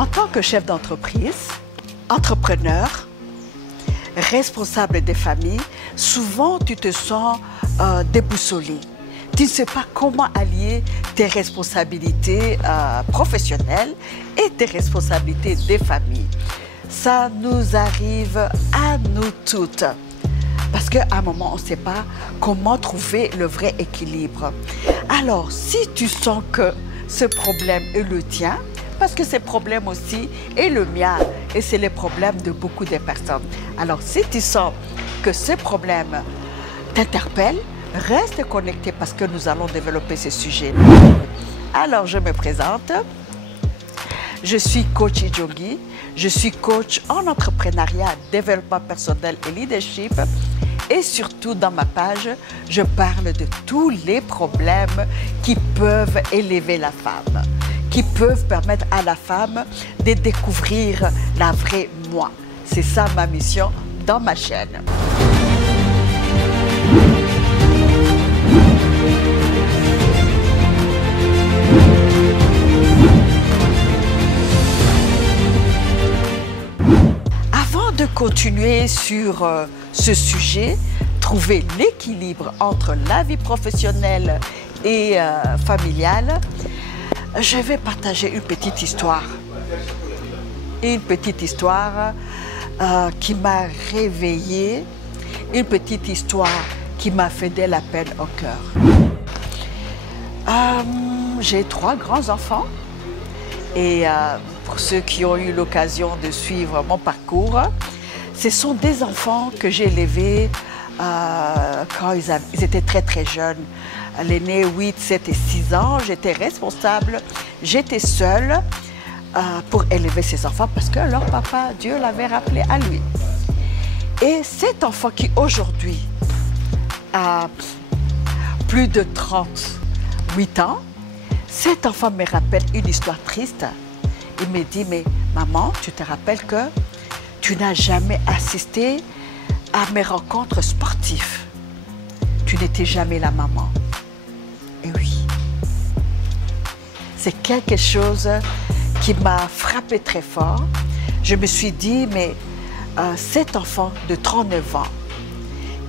En tant que chef d'entreprise, entrepreneur, responsable des familles, souvent tu te sens déboussolé. Tu ne sais pas comment allier tes responsabilités professionnelles et tes responsabilités des familles. Ça nous arrive à nous toutes. Parce qu'à un moment, on ne sait pas comment trouver le vrai équilibre. Alors, si tu sens que ce problème est le tien, parce que ce problème aussi est le mien et c'est les problèmes de beaucoup de personnes. Alors, si tu sens que ce problème t'interpelle, reste connecté parce que nous allons développer ce sujet. Alors, je me présente. Je suis coach Ijongi. Je suis coach en entrepreneuriat, développement personnel et leadership. Et surtout, dans ma page, je parle de tous les problèmes qui peuvent élever la femme, qui peuvent permettre à la femme de découvrir la vraie moi. C'est ça ma mission dans ma chaîne. Avant de continuer sur ce sujet, trouver l'équilibre entre la vie professionnelle et familiale, je vais partager une petite histoire. Une petite histoire qui m'a réveillée, une petite histoire qui m'a fait de la peine au cœur. J'ai 3 grands-enfants et pour ceux qui ont eu l'occasion de suivre mon parcours, ce sont des enfants que j'ai élevés quand ils étaient très jeunes. L'aîné 8, 7 et 6 ans, j'étais responsable, j'étais seule pour élever ces enfants parce que leur papa, Dieu l'avait rappelé à lui. Et cet enfant qui aujourd'hui a plus de 38 ans, cet enfant me rappelle une histoire triste. Il me dit, mais maman, tu te rappelles que tu n'as jamais assisté à mes rencontres sportives. Tu n'étais jamais la maman. Et oui, c'est quelque chose qui m'a frappé très fort. Je me suis dit, mais cet enfant de 39 ans,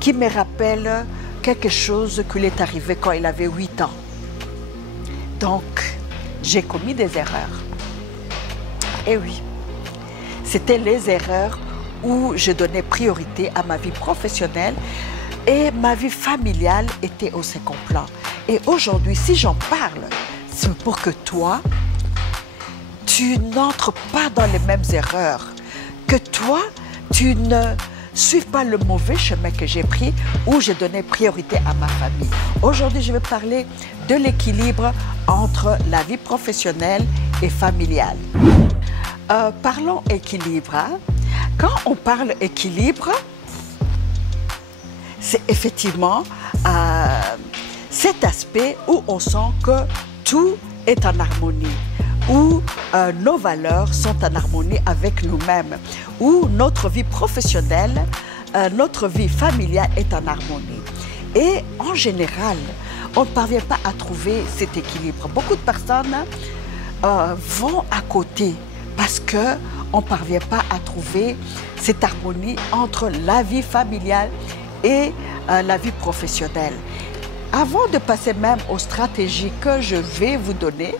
qui me rappelle quelque chose qui lui est arrivé quand il avait 8 ans. Donc, j'ai commis des erreurs. Et oui, c'était les erreurs où je donnais priorité à ma vie professionnelle et ma vie familiale était au second plan. Et aujourd'hui, si j'en parle, c'est pour que toi, tu n'entres pas dans les mêmes erreurs, que toi, tu ne suives pas le mauvais chemin que j'ai pris où j'ai donné priorité à ma famille. Aujourd'hui, je vais parler de l'équilibre entre la vie professionnelle et familiale. Parlons équilibre. Hein? Quand on parle équilibre, c'est effectivement cet aspect où on sent que tout est en harmonie, où nos valeurs sont en harmonie avec nous-mêmes, où notre vie professionnelle, notre vie familiale est en harmonie. Et en général, on ne parvient pas à trouver cet équilibre. Beaucoup de personnes vont à côté parce qu'on ne parvient pas à trouver cette harmonie entre la vie familiale et la vie professionnelle. Avant de passer même aux stratégies que je vais vous donner,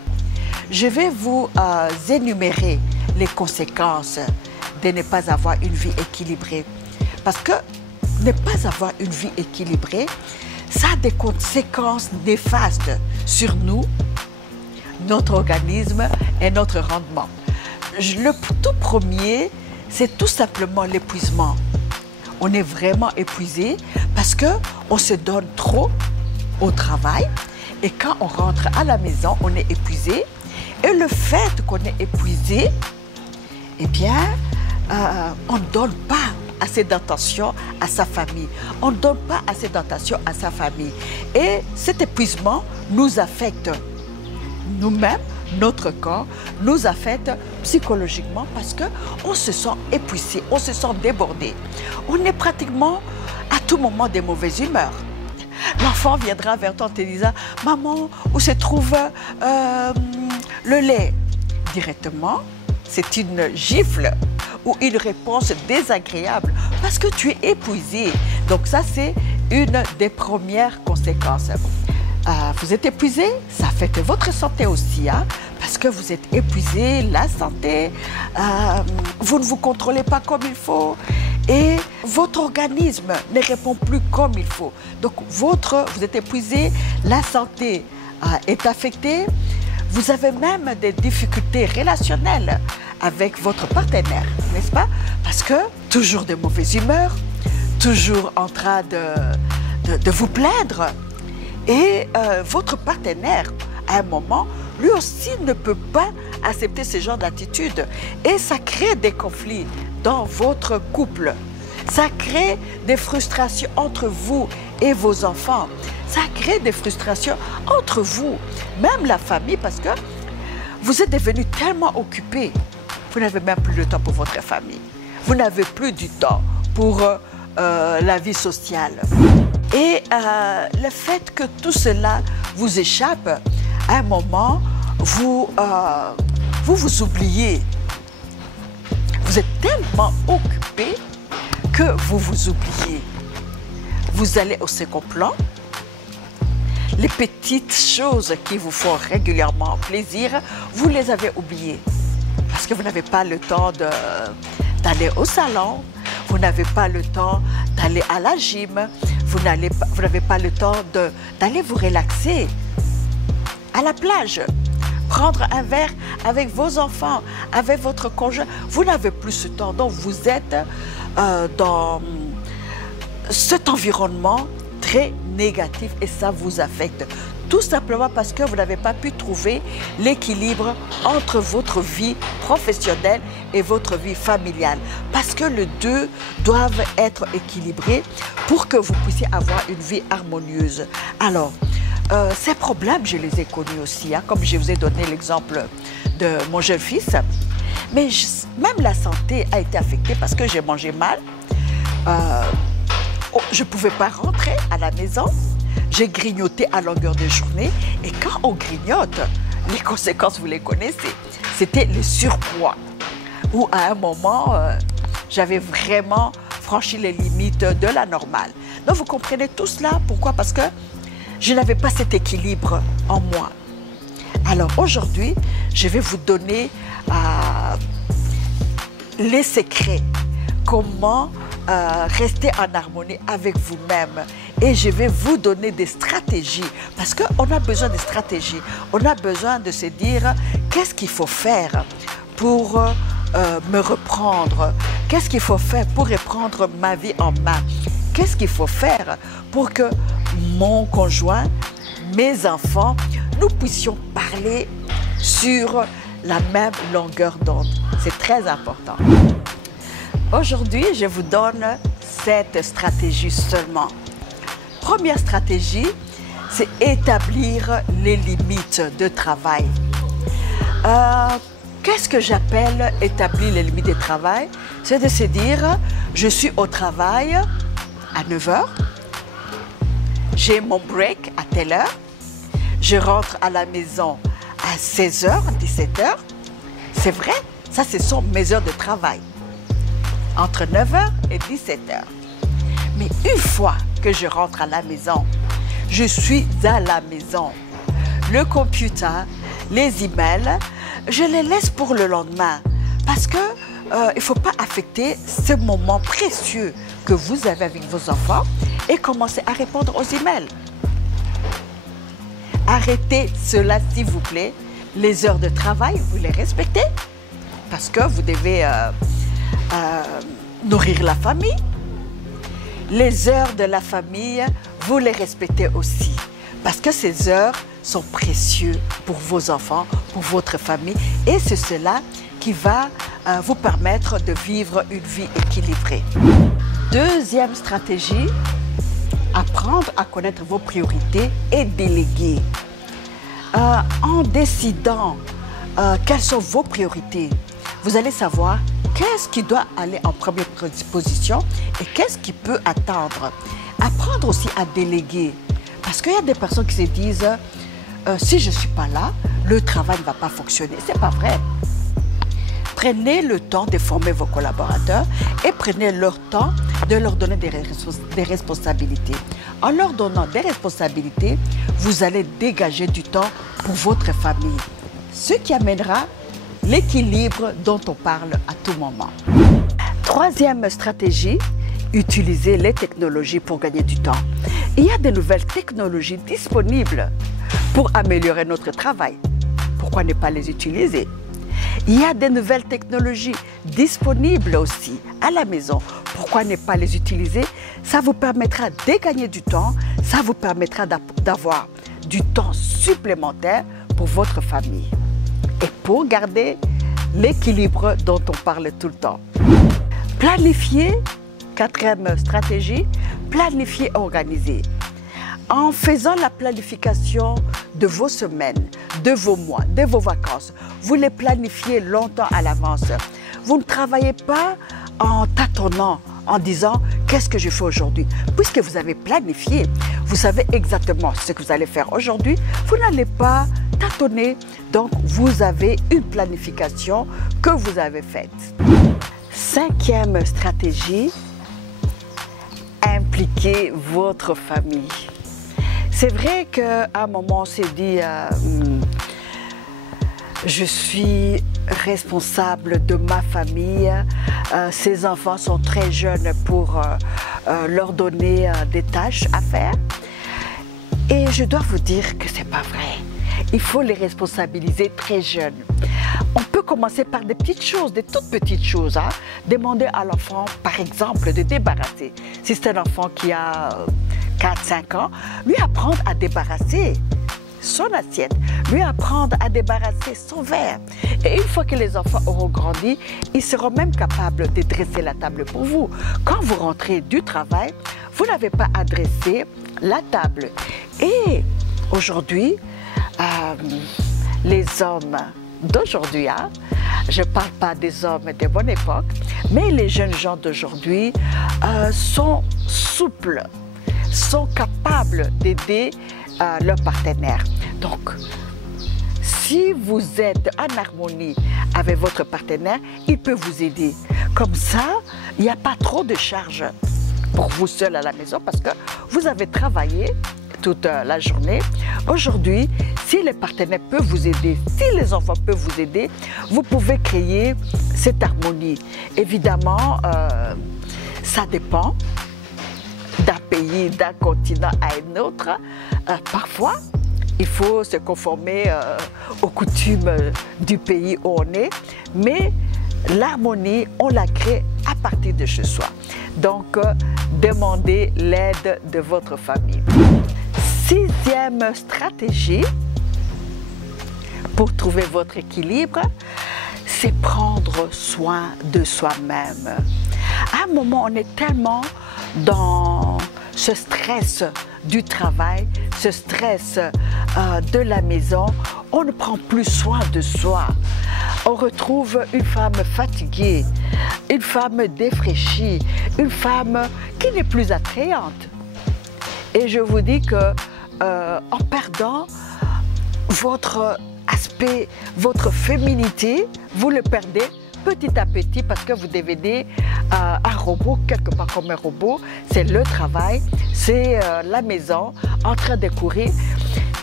je vais vous énumérer les conséquences de ne pas avoir une vie équilibrée. Parce que ne pas avoir une vie équilibrée, ça a des conséquences néfastes sur nous, notre organisme et notre rendement. Le tout premier, c'est tout simplement l'épuisement. On est vraiment épuisé parce qu'on se donne trop au travail et quand on rentre à la maison, on est épuisé. Et le fait qu'on est épuisé, eh bien, on ne donne pas assez d'attention à sa famille. On ne donne pas assez d'attention à sa famille. Et cet épuisement nous affecte nous-mêmes, notre corps, nous affecte psychologiquement parce qu'on se sent épuisé, on se sent débordé. On est pratiquement à tout moment de mauvaise humeur. L'enfant viendra vers toi en te disant « Maman, où se trouve le lait ?» Directement, c'est une gifle ou une réponse désagréable parce que tu es épuisé. Donc ça, c'est une des premières conséquences. Vous êtes épuisé, ça affecte votre santé aussi, hein, parce que vous êtes épuisé, la santé, vous ne vous contrôlez pas comme il faut et votre organisme ne répond plus comme il faut. Donc vous êtes épuisé, la santé est affectée, vous avez même des difficultés relationnelles avec votre partenaire, n'est-ce pas? Parce que toujours de mauvaise humeur, toujours en train de vous plaindre. Et votre partenaire, à un moment, lui aussi ne peut pas accepter ce genre d'attitude. Et ça crée des conflits dans votre couple. Ça crée des frustrations entre vous et vos enfants. Ça crée des frustrations entre vous, même la famille, parce que vous êtes devenus tellement occupés. Vous n'avez même plus le temps pour votre famille. Vous n'avez plus du temps pour la vie sociale. Et le fait que tout cela vous échappe, à un moment, vous oubliez. Vous êtes tellement occupé que vous vous oubliez. Vous allez au second plan. Les petites choses qui vous font régulièrement plaisir, vous les avez oubliées. Parce que vous n'avez pas le temps d'aller au salon, vous n'avez pas le temps d'aller à la gym, vous n'avez pas le temps d'aller vous relaxer à la plage, prendre un verre avec vos enfants, avec votre conjoint. Vous n'avez plus ce temps, donc vous êtes dans cet environnement très négatif et ça vous affecte. Tout simplement parce que vous n'avez pas pu trouver l'équilibre entre votre vie professionnelle et votre vie familiale. Parce que les deux doivent être équilibrés pour que vous puissiez avoir une vie harmonieuse. Alors, ces problèmes, je les ai connus aussi, hein, comme je vous ai donné l'exemple de mon jeune fils. Mais même la santé a été affectée parce que j'ai mangé mal. Je ne pouvais pas rentrer à la maison. J'ai grignoté à longueur de journée. Et quand on grignote, les conséquences, vous les connaissez. C'était le surpoids. Où à un moment, j'avais vraiment franchi les limites de la normale. Donc vous comprenez tout cela. Pourquoi? Parce que je n'avais pas cet équilibre en moi. Alors aujourd'hui, je vais vous donner les secrets. Comment rester en harmonie avec vous-même. Et je vais vous donner des stratégies. Parce qu'on a besoin de stratégies. On a besoin de se dire qu'est-ce qu'il faut faire pour me reprendre. Qu'est-ce qu'il faut faire pour reprendre ma vie en main. Qu'est-ce qu'il faut faire pour que mon conjoint, mes enfants, nous puissions parler sur la même longueur d'onde. C'est très important. Aujourd'hui, je vous donne cette stratégie seulement. Première stratégie, c'est établir les limites de travail. Qu'est-ce que j'appelle établir les limites de travail? C'est de se dire, je suis au travail à 9 h, j'ai mon break à telle heure, je rentre à la maison à 16 h, 17 h. C'est vrai, ça ce sont mes heures de travail. Entre 9 h et 17 h. Mais une fois que je rentre à la maison, je suis à la maison. Le computer, les emails, je les laisse pour le lendemain. Parce que il ne faut pas affecter ce moment précieux que vous avez avec vos enfants et commencer à répondre aux emails. Arrêtez cela, s'il vous plaît. Les heures de travail, vous les respectez parce que vous devez nourrir la famille. Les heures de la famille, vous les respectez aussi parce que ces heures sont précieuses pour vos enfants, pour votre famille et c'est cela qui va vous permettre de vivre une vie équilibrée. Deuxième stratégie, apprendre à connaître vos priorités et déléguer. En décidant quelles sont vos priorités, vous allez savoir qu'est-ce qui doit aller en première position et qu'est-ce qui peut attendre. Apprendre aussi à déléguer. Parce qu'il y a des personnes qui se disent si je ne suis pas là, le travail ne va pas fonctionner. Ce n'est pas vrai. Prenez le temps de former vos collaborateurs et prenez leur temps de leur donner des responsabilités. En leur donnant des responsabilités, vous allez dégager du temps pour votre famille, ce qui amènera l'équilibre dont on parle à tout moment. Troisième stratégie, utiliser les technologies pour gagner du temps. Il y a de nouvelles technologies disponibles pour améliorer notre travail. Pourquoi ne pas les utiliser? Il y a de nouvelles technologies disponibles aussi à la maison. Pourquoi ne pas les utiliser? Ça vous permettra de gagner du temps, ça vous permettra d'avoir du temps supplémentaire pour votre famille et pour garder l'équilibre dont on parle tout le temps. Planifier, quatrième stratégie, planifier, organiser. En faisant la planification de vos semaines, de vos mois, de vos vacances, vous les planifiez longtemps à l'avance. Vous ne travaillez pas en tâtonnant, en disant « qu'est-ce que je fais aujourd'hui ?» Puisque vous avez planifié, vous savez exactement ce que vous allez faire aujourd'hui, vous n'allez pas tâtonner. Donc, vous avez une planification que vous avez faite. Cinquième stratégie, impliquer votre famille. C'est vrai qu'à un moment, on s'est dit je suis responsable de ma famille, ces enfants sont très jeunes pour leur donner des tâches à faire. Et je dois vous dire que ce n'est pas vrai. Il faut les responsabiliser très jeunes. On peut commencer par des petites choses, des toutes petites choses. Hein. Demander à l'enfant, par exemple, de débarrasser. Si c'est un enfant qui a 4-5 ans, lui apprendre à débarrasser son assiette, lui apprendre à débarrasser son verre. Et une fois que les enfants auront grandi, ils seront même capables de dresser la table pour vous. Quand vous rentrez du travail, vous n'avez pas à dresser la table. Et aujourd'hui, les hommes d'aujourd'hui, hein, je ne parle pas des hommes de bonne époque, mais les jeunes gens d'aujourd'hui sont souples, sont capables d'aider leur partenaire. Donc, si vous êtes en harmonie avec votre partenaire, il peut vous aider. Comme ça, il n'y a pas trop de charges pour vous seul à la maison parce que vous avez travaillé toute la journée. Aujourd'hui, si les partenaires peuvent vous aider, si les enfants peuvent vous aider, vous pouvez créer cette harmonie. Évidemment, ça dépend d'un pays, d'un continent à un autre. Parfois, il faut se conformer aux coutumes du pays où on est, mais l'harmonie, on la crée à partir de chez soi. Donc, demandez l'aide de votre famille. Sixième stratégie pour trouver votre équilibre, c'est prendre soin de soi-même. À un moment, on est tellement dans ce stress du travail, ce stress de la maison, on ne prend plus soin de soi. On retrouve une femme fatiguée, une femme défraîchie, une femme qui n'est plus attrayante. Et je vous dis que en perdant votre aspect, votre féminité, vous le perdez petit à petit parce que vous devenez un robot, quelque part comme un robot. C'est le travail, c'est la maison en train de courir.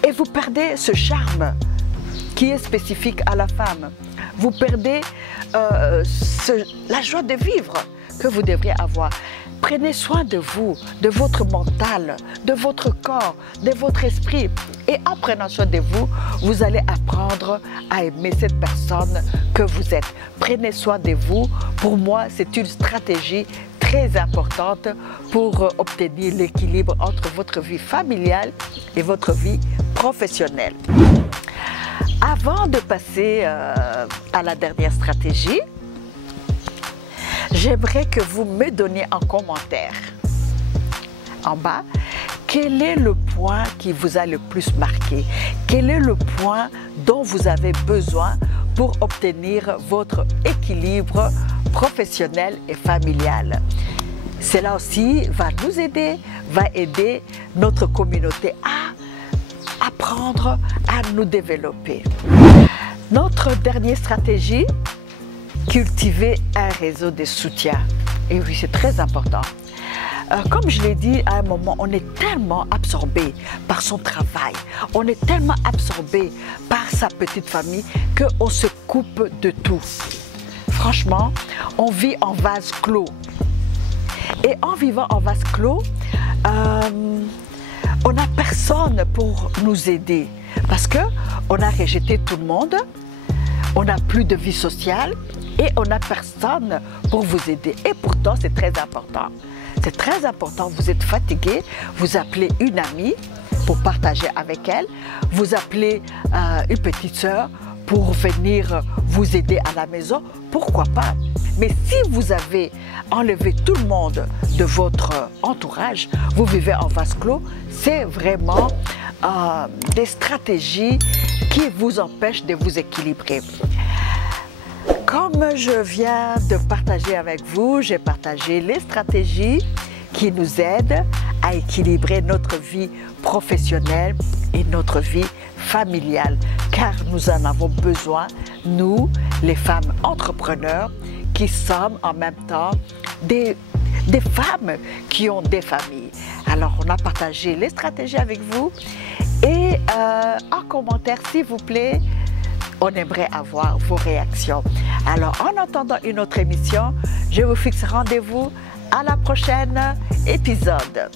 Et vous perdez ce charme qui est spécifique à la femme. Vous perdez la joie de vivre que vous devriez avoir. Prenez soin de vous, de votre mental, de votre corps, de votre esprit. Et en prenant soin de vous, vous allez apprendre à aimer cette personne que vous êtes. Prenez soin de vous. Pour moi, c'est une stratégie très importante pour obtenir l'équilibre entre votre vie familiale et votre vie professionnelle. Avant de passer à la dernière stratégie, j'aimerais que vous me donniez en commentaire, en bas, quel est le point qui vous a le plus marqué? Quel est le point dont vous avez besoin pour obtenir votre équilibre professionnel et familial? Cela aussi va nous aider, va aider notre communauté à apprendre à nous développer. Notre dernière stratégie, cultiver un réseau de soutien. Et oui, c'est très important. Comme je l'ai dit à un moment, on est tellement absorbé par son travail, on est tellement absorbé par sa petite famille qu'on se coupe de tout. Franchement, on vit en vase clos. Et en vivant en vase clos, on n'a personne pour nous aider parce qu'on a rejeté tout le monde, on n'a plus de vie sociale et on n'a personne pour vous aider. Et pourtant, c'est très important. C'est très important, vous êtes fatigué, vous appelez une amie pour partager avec elle, vous appelez une petite sœur pour venir vous aider à la maison, pourquoi pas? Mais si vous avez enlevé tout le monde de votre entourage, vous vivez en vase clos, c'est vraiment des stratégies qui vous empêchent de vous équilibrer. Comme je viens de partager avec vous, j'ai partagé les stratégies qui nous aident à équilibrer notre vie professionnelle et notre vie familiale, car nous en avons besoin, nous, les femmes entrepreneurs, qui sommes en même temps des femmes qui ont des familles. Alors, on a partagé les stratégies avec vous et en commentaire, s'il vous plaît, on aimerait avoir vos réactions. Alors, en attendant une autre émission, je vous fixe rendez-vous à la prochaine épisode.